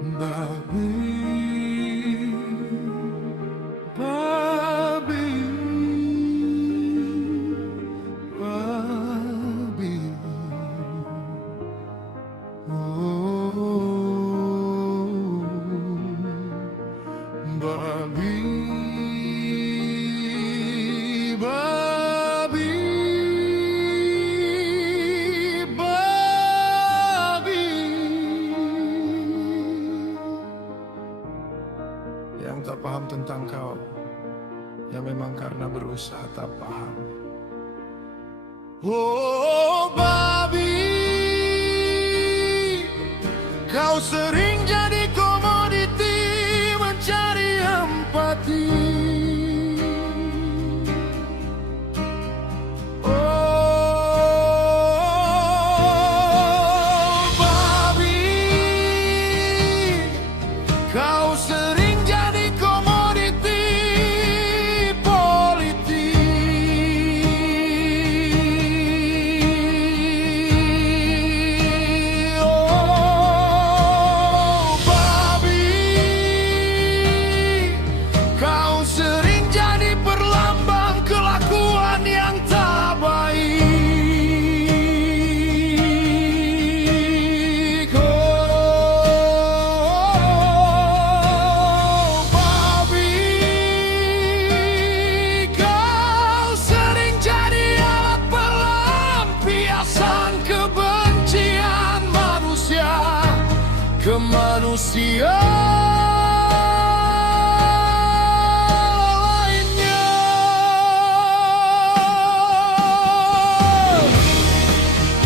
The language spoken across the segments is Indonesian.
Babi, babi, babi. Oh, babi, babi, babi. Yang tak paham tentang kau, ya memang karena berusaha tak paham. Oh babi, kau sering jadi komoditi mencari empati. Oh babi, kau sering jadi komoditi politik. Oh babi, kau sering jadi perlambang kelakuan yang tak baik. Oh babi, kau sering jadi alat pelampiasan kebencian manusia ke manusia lainnya.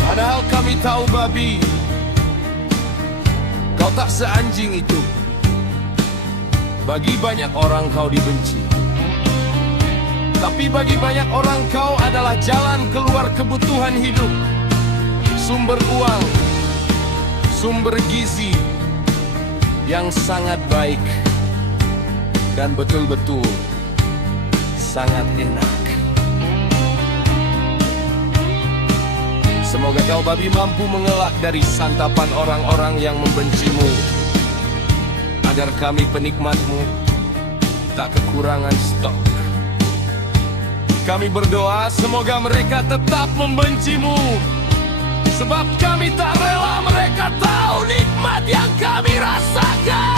Padahal kami tahu babi, kau tak seanjing itu. Bagi banyak orang kau dibenci, tapi bagi banyak orang kau adalah jalan keluar kebutuhan hidup, sumber uang, sumber gizi yang sangat baik dan betul-betul sangat enak. Semoga kau babi mampu mengelak dari santapan orang-orang yang membencimu, agar kami penikmatmu tak kekurangan stok. Kami berdoa semoga mereka tetap membencimu, sebab kami tak rela mereka tahu nikmat yang kami rasakan.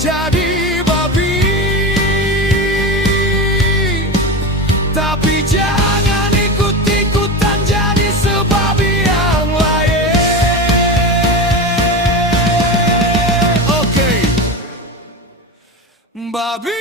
Jadi babi, tapi jangan ikut-ikutan jadi sebabi yang lain. Oke, babi.